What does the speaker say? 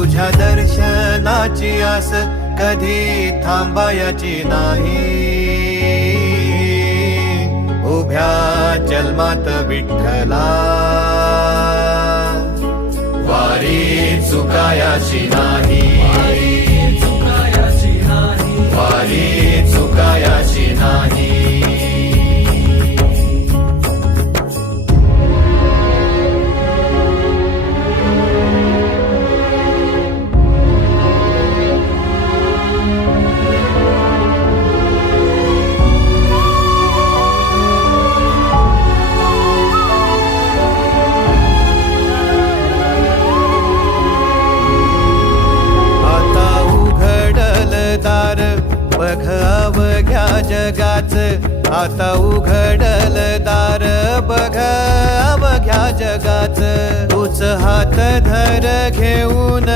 तुझ्या दर्शनाची आस कधी थांबायची नाही. उभ्या जन्मात विठ्ठला वारी चुकायाची नाही. वारी चुकायाची नाही. दार बघ अवघ्या जगाच. आता उघडल दार बघ अवघ्या जगाच. तूच हात धर घेऊन